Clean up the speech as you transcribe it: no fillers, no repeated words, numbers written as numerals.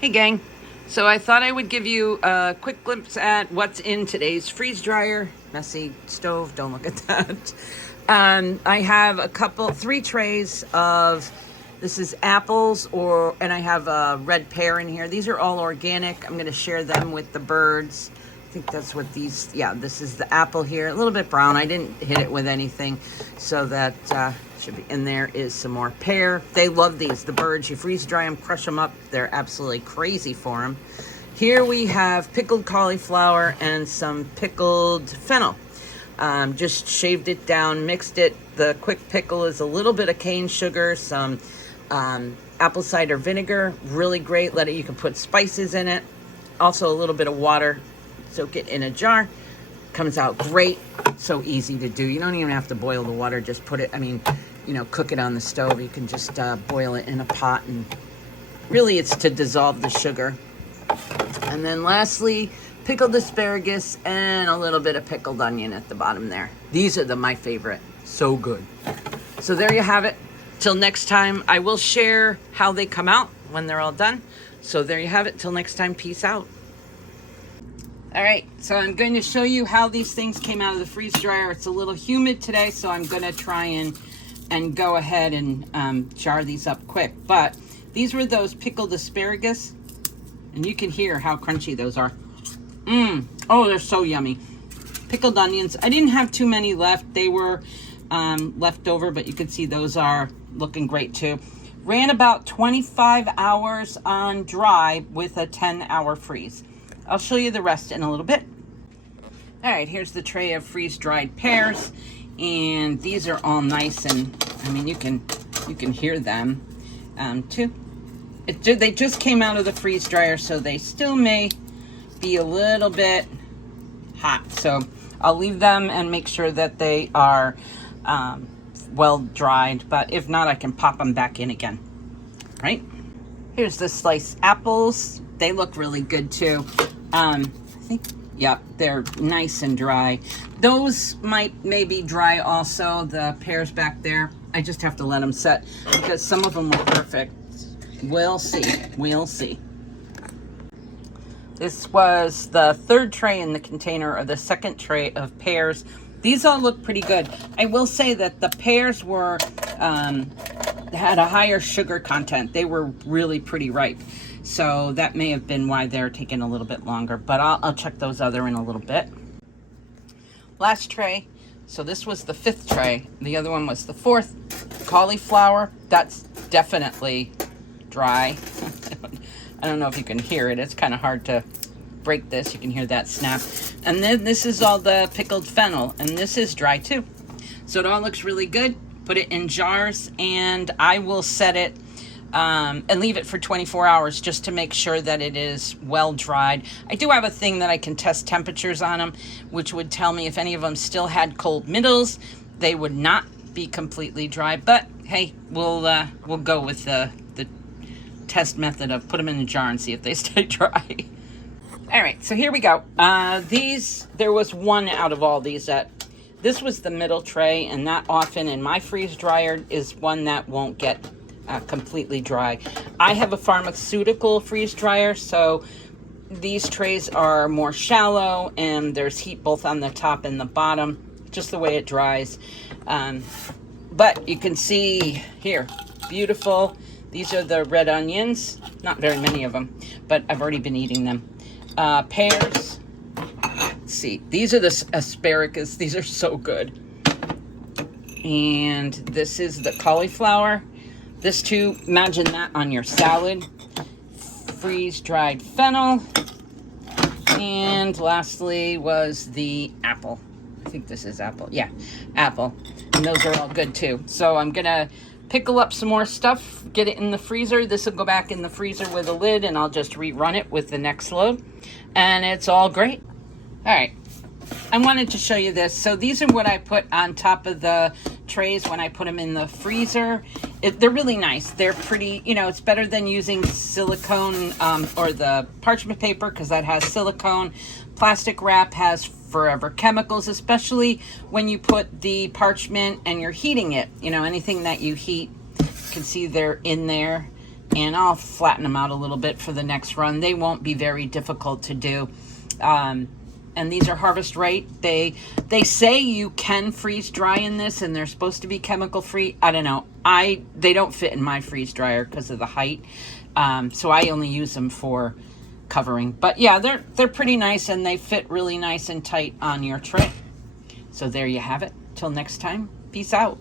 Hey gang, so I thought I would give you a quick glimpse at what's in today's freeze dryer. Messy stove, don't look at that. I have three trays of, this is apples, and I have a red pear in here. These are all organic. I'm gonna share them with the birds. I think that's what these, yeah, this is the apple here. A little bit brown, I didn't hit it with anything, so that should be, and there is some more pear. They love these, the birds. You freeze dry them, crush them up. They're absolutely crazy for them. Here we have pickled cauliflower and some pickled fennel. Just shaved it down, mixed it. The quick pickle is a little bit of cane sugar, some apple cider vinegar, really great. You can put spices in it. Also a little bit of water. Soak it in a jar. Comes out great. So easy to do. You don't even have to boil the water. Just put it, cook it on the stove. You can just boil it in a pot, and really it's to dissolve the sugar. And then lastly, pickled asparagus and a little bit of pickled onion at the bottom there. These are my favorite. So good. So there you have it. Till next time, I will share how they come out when they're all done. So there you have it. Till next time, peace out. All right, so I'm going to show you how these things came out of the freeze dryer. It's a little humid today, so I'm going to try and go ahead and jar these up quick. But these were those pickled asparagus, and you can hear how crunchy those are. Oh, they're so yummy. Pickled onions. I didn't have too many left. They were left over, but you can see those are looking great too. Ran about 25 hours on dry with a 10-hour freeze. I'll show you the rest in a little bit. All right, here's the tray of freeze-dried pears, and these are all nice, and you can hear them too. They just came out of the freeze dryer, so they still may be a little bit hot. So I'll leave them and make sure that they are well dried, but if not, I can pop them back in again. Right? Here's the sliced apples. They look really good too. I think, yeah, they're nice and dry. Those might maybe dry also, the pears back there. I just have to let them set because some of them were perfect. We'll see. We'll see. This was the third tray in the container, or the second tray of pears. These all look pretty good. I will say that the pears were had a higher sugar content. They were really pretty ripe. So that may have been why they're taking a little bit longer, but I'll check those other in a little bit. Last tray. So this was the fifth tray. The other one was the fourth. Cauliflower. That's definitely dry. I don't know if you can hear it. It's kind of hard to break this. You can hear that snap. And then this is all the pickled fennel, and this is dry too. So it all looks really good. Put it in jars, and I will set it and leave it for 24 hours just to make sure that it is well dried. I do have a thing that I can test temperatures on them, which would tell me if any of them still had cold middles. They would not be completely dry, but hey, we'll go with the test method of put them in a jar and see if they stay dry. All right, so here we go. There was one out of all these this was the middle tray, and not often in my freeze dryer is one that won't get completely dry. I have a pharmaceutical freeze dryer, so these trays are more shallow, and there's heat both on the top and the bottom, just the way it dries. But you can see here, beautiful. These are the red onions. Not very many of them, but I've already been eating them. Pears. Let's see. These are the asparagus. These are so good. And this is the cauliflower. This too, imagine that on your salad. Freeze-dried fennel. And lastly was the apple. I think this is apple. Yeah, apple. And those are all good too. So I'm going to pickle up some more stuff, get it in the freezer. This will go back in the freezer with a lid, and I'll just rerun it with the next load. And it's all great. All right. I wanted to show you this. So these are what I put on top of the trays when I put them in the freezer. They're really nice. They're pretty, it's better than using silicone or the parchment paper, because that has silicone. Plastic wrap has forever chemicals, especially when you put the parchment and you're heating it. Anything that you heat, you can see they're in there. and I'll flatten them out a little bit for the next run. They won't be very difficult to do. And these are Harvest Right. They say you can freeze dry in this, and they're supposed to be chemical free. I don't know. They don't fit in my freeze dryer because of the height. So I only use them for covering. But yeah, they're pretty nice, and they fit really nice and tight on your tray. So there you have it. Till next time, peace out.